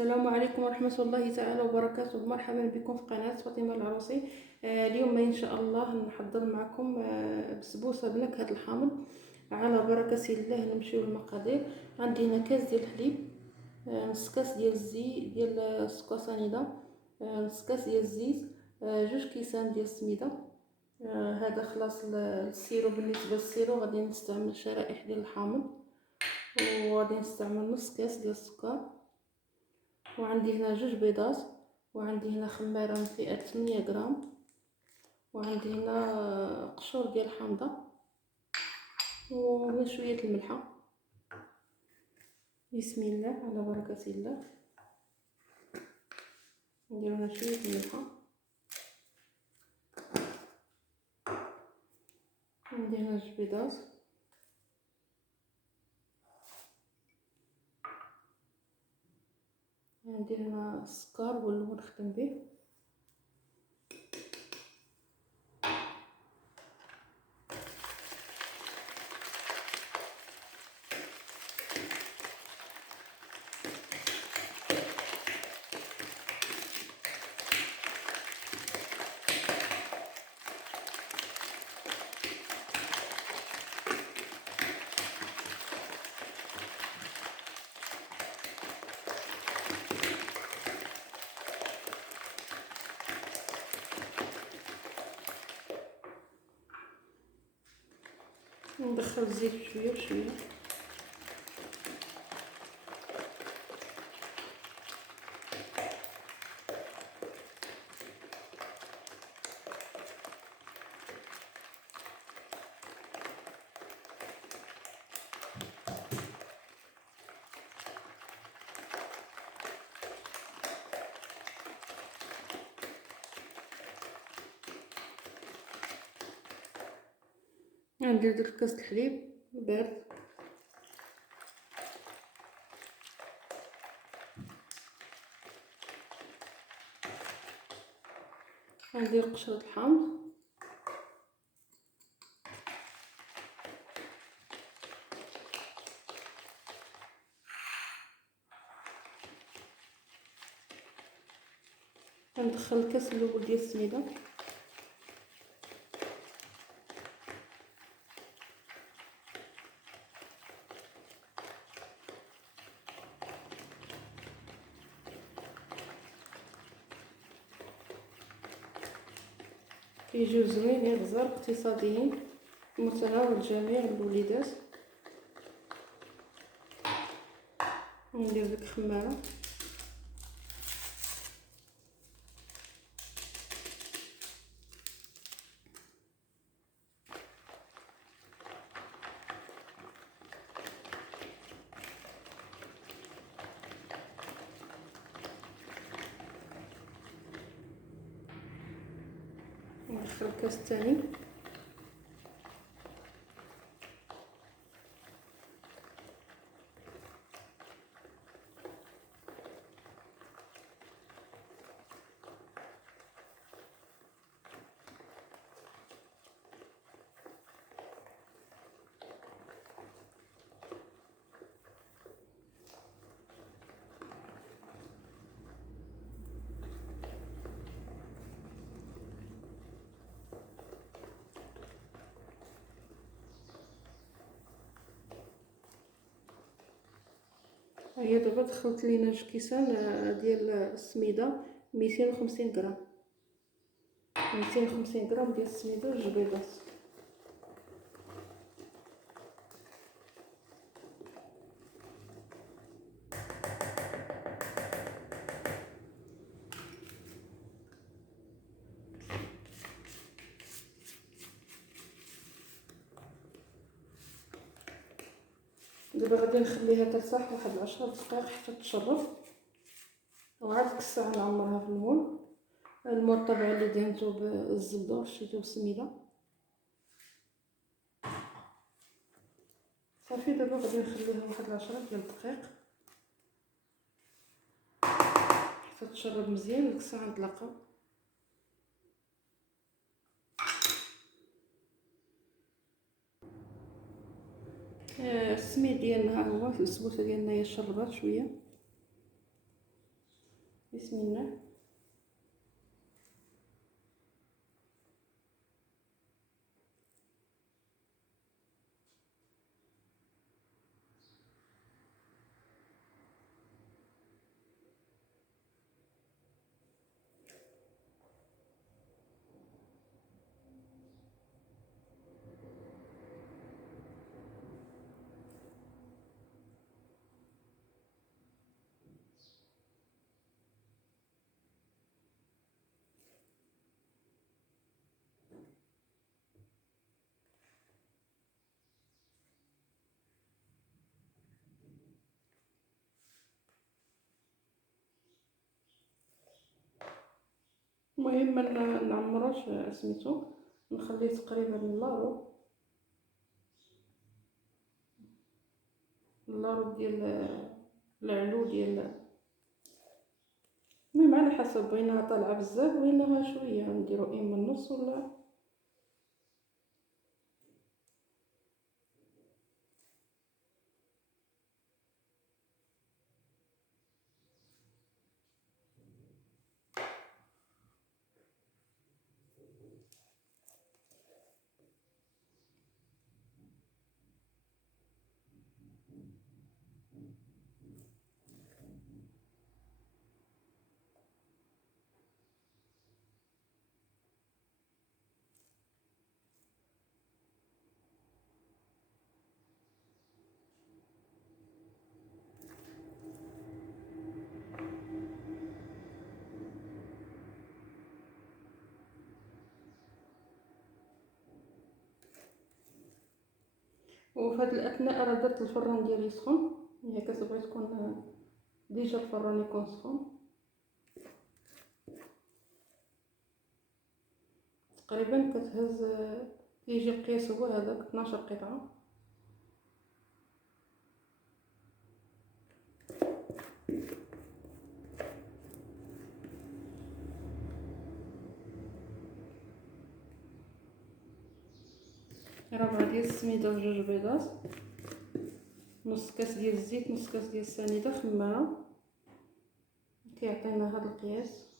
السلام عليكم ورحمة الله تعالى وبركاته. مرحبا بكم في قناة فاطمة العروسي. اليوم إن شاء الله نحضر معكم بسبوسة بنكهة الحامض. على بركة الله نمشيو للمقادير. عندي هنا كاس ديال الحليب، نص كاس ديال الزيت ديال السكر سنيدة، نص كاس ديال الزيت، جوج كيسان ديال السميدة. هذا خلاص السيرو. بالنسبة للسيرو غادي نستعمل شرائح ديال الحامض، وغادي نستعمل نص كاس ديال السكر، وعندي هنا جوج بيضات، وعندي هنا خميره من فئه 8 غرام، وعندي هنا قشور ديال الحامضه، وهنا شويه الملحه. بسم الله على بركه الله. نديرو هنا شويه الملحه، عندي هنا جوج بيضات، عندي هنا السكر واللون نخدم به. ندخل الزيت بشويه بشويه. ندير درت كاس الحليب بارد، ندير قشرة الحامض، ندخل الكاس الاول ديال السميده، كيجيو زوينين غزال اقتصاديين متناول جميع الوليدات. ندير ديك الخماره، ندخل الكاس الثاني، هي دابا دخلت لينا جوج كيسان ديال السميده، 250 غرام، 250 غرام ديال السميده وجوج بيضات. دابا غادي نخليها ترتاح واحد 10 دقائق حتى تشرب، وعاد ديك الساعه نعمرها في المول طبعا اللي دهنتو بالزبده ورشيتو بالسميده. صافي دابا غادي نخليها واحد 10 ديال الدقائق حتى تشرب مزيان، ديك الساعه نطلقها. السميد ديالنا ها هو، السبوسه ديالنا هي شربات شويه. بسم الله. المهم ما نعمروش سميتو، نخليه تقريبا اللارو ديال العلو ديال. المهم على حسب، بغيناها طالعه بزاف بغيناها شويه نديرو اما النص ولا. وفي هاد الاثناء راه درت الفران ديالي يسخن، هي كتبغي تكون ديجا الفران يكون سخون. تقريبا كتهز، كيجي القياس هو هذاك 12 قطعه. ربعه ديال السميده وجوج بيضات، نص كاس ديال الزيت، نص كاس ديال السنيده خماره، كيعطينا هذا القياس.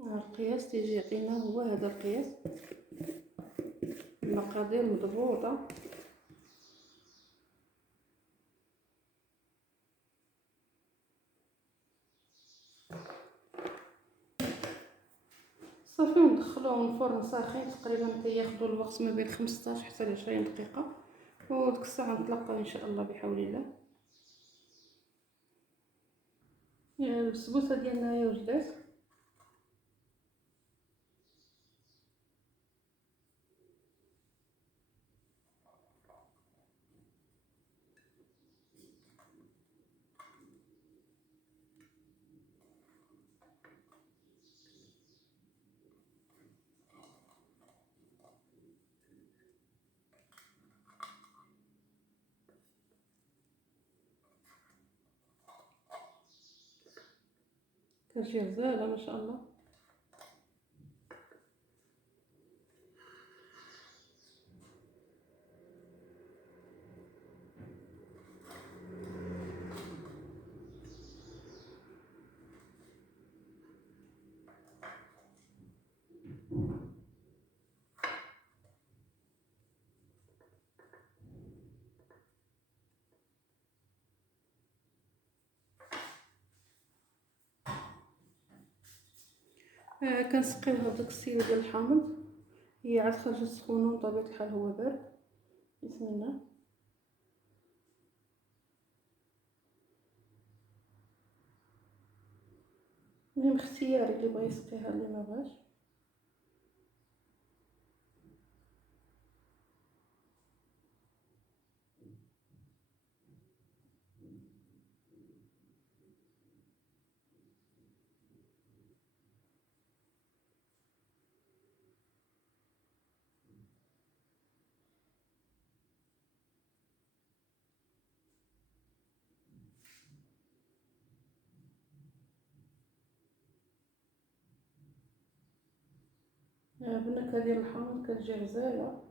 القياس تيجي يعطينا هو هذا القياس، المقادير مضبوطه. صافي وندخلوهم الفرن ساخن، تقريبا كياخذوا الوقت ما بين 15 حتى ل 20 دقيقه، وديك الساعه نتلاقاو ان شاء الله بحول الله. البسبوسه ديالنا هي وجدات. كتجي غزاله ما شاء الله. كنسقيوها بداك السيل ديال الحامض، هي عاد خرجت سخونه بطبيعه الحال هو بارد. بسم الله. المهم اختياري، اللي بغى يسقيها اللي ما بغاش. بالنكهه ديال الحامض كتجي غزاله.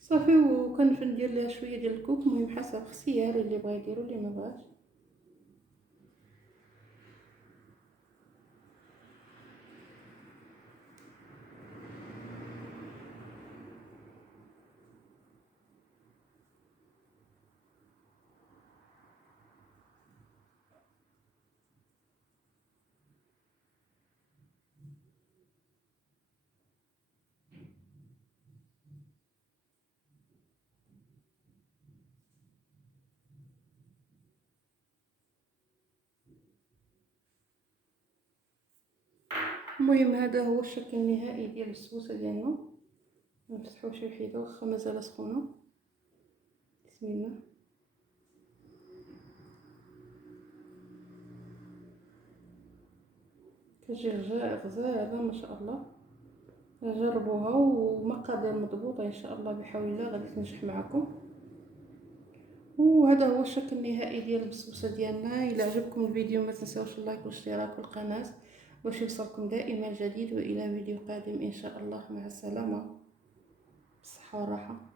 صافي، وكندير ليها شويه ديال الكوك، المهم حسب اختياري، اللي بغا يديرو اللي ما بغاش. المهم هذا هو الشكل النهائي ديال البسبوسه ديالنا. نفتحو شي وحيده واخا مازال سخونه. بسم الله. كتجي غزاله ما شاء الله. جربوها، ومقادير مضبوطه ان شاء الله، بحول الله غادي تنجح معكم. وهذا هو الشكل النهائي ديال البسبوسه ديالنا. الى عجبكم الفيديو ما تنساوش اللايك والاشتراك في القناه باش يوصلكم دائما الجديد، والى فيديو قادم ان شاء الله. مع السلامه، بالصحه والراحه.